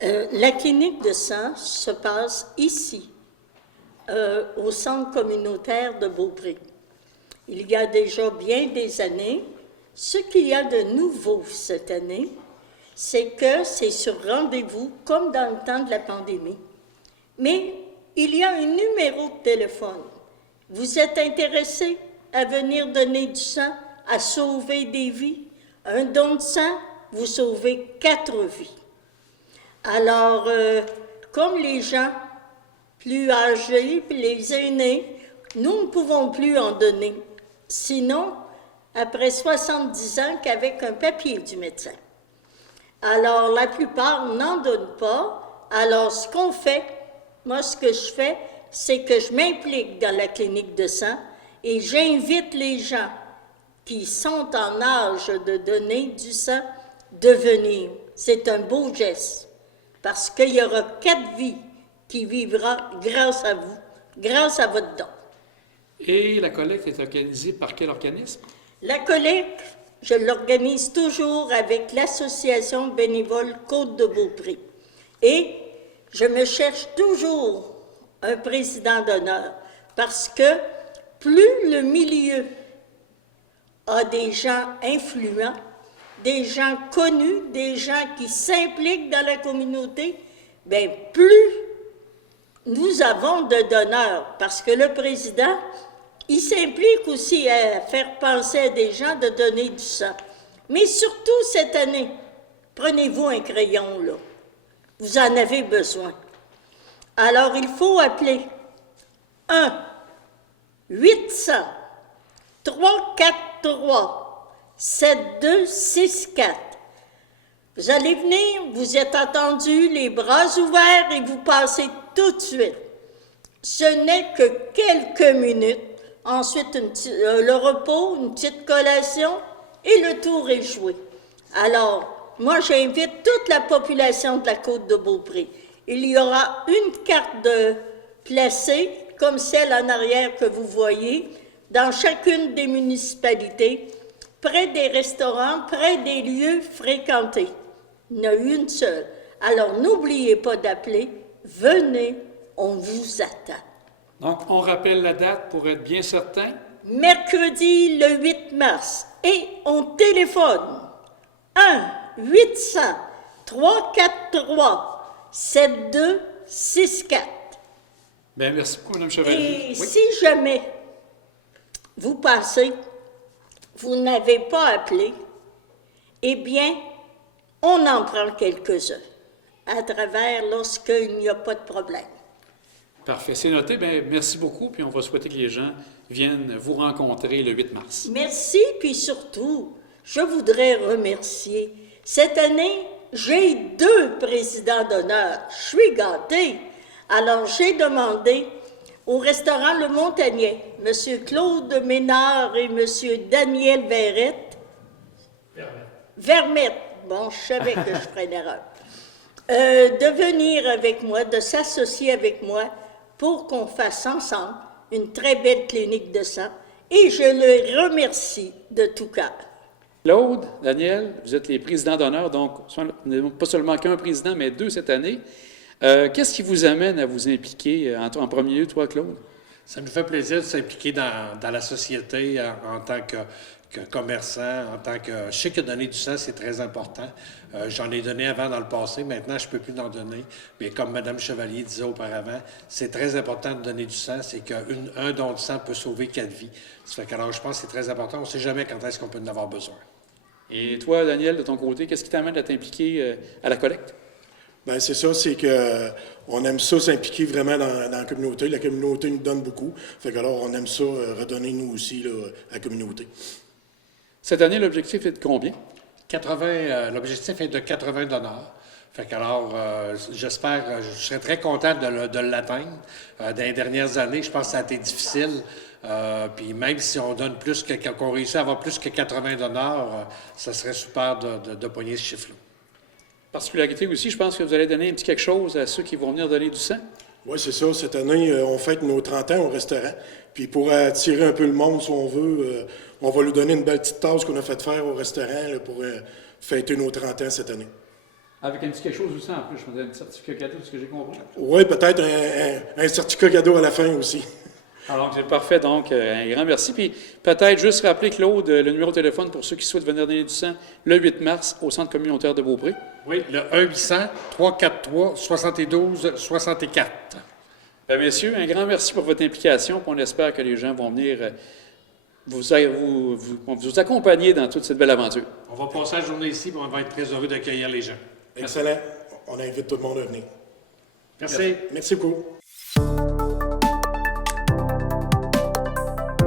La clinique de sang se passe ici, au centre communautaire de Beaupré. Il y a déjà bien des années. Ce qu'il y a de nouveau cette année, c'est que c'est sur rendez-vous comme dans le temps de la pandémie. Mais il y a un numéro de téléphone. Vous êtes intéressé à venir donner du sang, à sauver des vies? Un don de sang, vous sauvez 4 vies. Alors, comme les gens plus âgés, les aînés, nous ne pouvons plus en donner. Sinon, après 70 ans, qu'avec un papier du médecin. Alors, la plupart n'en donnent pas. Alors, ce qu'on fait, moi, ce que je fais, c'est que je m'implique dans la clinique de sang et j'invite les gens qui sont en âge de donner du sang de venir. C'est un beau geste parce qu'il y aura 4 vies qui vivront grâce à vous, grâce à votre don. Et la collecte est organisée par quel organisme? La collecte, je l'organise toujours avec l'association bénévole Côte de Beaupré. Et je me cherche toujours un président d'honneur parce que plus le milieu a des gens influents, des gens connus, des gens qui s'impliquent dans la communauté, bien plus nous avons de donneurs parce que le président, il s'implique aussi à faire penser à des gens de donner du sang. Mais surtout cette année, prenez-vous un crayon, là. Vous en avez besoin. Alors, il faut appeler 1-800-343-7264. Vous allez venir, vous êtes attendus, les bras ouverts et vous passez tout de suite. Ce n'est que quelques minutes. Ensuite, le repos, une petite collation et le tour est joué. Alors, moi, j'invite toute la population de la Côte de Beaupré. Il y aura une carte de placée, comme celle en arrière que vous voyez, dans chacune des municipalités, près des restaurants, près des lieux fréquentés. Il y en a une seule. Alors, n'oubliez pas d'appeler. Venez, on vous attend. Donc, on rappelle la date pour être bien certain. Mercredi le 8 mars. Et on téléphone 1-800-343-7264. Bien, merci beaucoup, Mme Chevalier. Et si jamais vous passez, vous n'avez pas appelé, eh bien, on en prend quelques-uns à travers lorsqu'il n'y a pas de problème. Parfait, c'est noté. Bien, merci beaucoup, puis on va souhaiter que les gens viennent vous rencontrer le 8 mars. Merci, puis surtout, je voudrais remercier. Cette année, j'ai 2 présidents d'honneur. Je suis gâtée. Alors, j'ai demandé au restaurant Le Montagnier, M. Claude Ménard et M. Daniel Vermette. Bon, je savais que je ferais une erreur. De venir avec moi, de s'associer avec moi pour qu'on fasse ensemble une très belle clinique de sang. Et je le remercie de tout cœur. Claude, Daniel, vous êtes les présidents d'honneur, donc pas seulement qu'un président, mais 2 cette année. Qu'est-ce qui vous amène à vous impliquer en premier lieu, toi, Claude? Ça nous fait plaisir de s'impliquer dans la société en tant que commerçant, en tant que... Je sais que donner du sang, c'est très important. J'en ai donné avant dans le passé. Maintenant, je ne peux plus en donner. Mais comme Mme Chevalier disait auparavant, c'est très important de donner du sang. C'est qu'un don de sang peut sauver 4 vies. Ça fait qu'alors, je pense que c'est très important. On ne sait jamais quand est-ce qu'on peut en avoir besoin. Et toi, Daniel, de ton côté, qu'est-ce qui t'amène à t'impliquer à la collecte? Bien, c'est ça, c'est que on aime ça s'impliquer vraiment dans la communauté. La communauté nous donne beaucoup. Fait que alors, on aime ça redonner nous aussi là, à la communauté. Cette année, l'objectif est de combien? 80, l'objectif est de 80 donneurs. Fait qu'alors, j'espère, je serais très content de l'atteindre. Dans les dernières années, je pense que ça a été difficile. Puis même si on donne plus qu'on réussit à avoir plus que 80 donneurs, ça serait super de pogner ce chiffre-là. Particularité aussi, je pense que vous allez donner un petit quelque chose à ceux qui vont venir donner du sang. Oui, c'est ça. Cette année, on fête nos 30 ans au restaurant. Puis pour attirer un peu le monde, si on veut, on va lui donner une belle petite tasse qu'on a fait faire au restaurant là, pour fêter nos 30 ans cette année. Avec un petit quelque chose aussi en plus, je me disais un petit certificat cadeau, c'est ce que j'ai compris. Oui, peut-être un certificat cadeau à la fin aussi. Alors, c'est parfait, donc un grand merci. Puis peut-être juste rappeler, Claude, le numéro de téléphone pour ceux qui souhaitent venir donner du sang le 8 mars au Centre communautaire de Beaupré. Oui, le 1-800-343-72-64. Bien, messieurs, un grand merci pour votre implication. Puis on espère que les gens vont venir vous accompagner dans toute cette belle aventure. On va passer la journée ici, puis on va être très heureux d'accueillir les gens. Excellent. On invite tout le monde à venir. Merci. Merci beaucoup.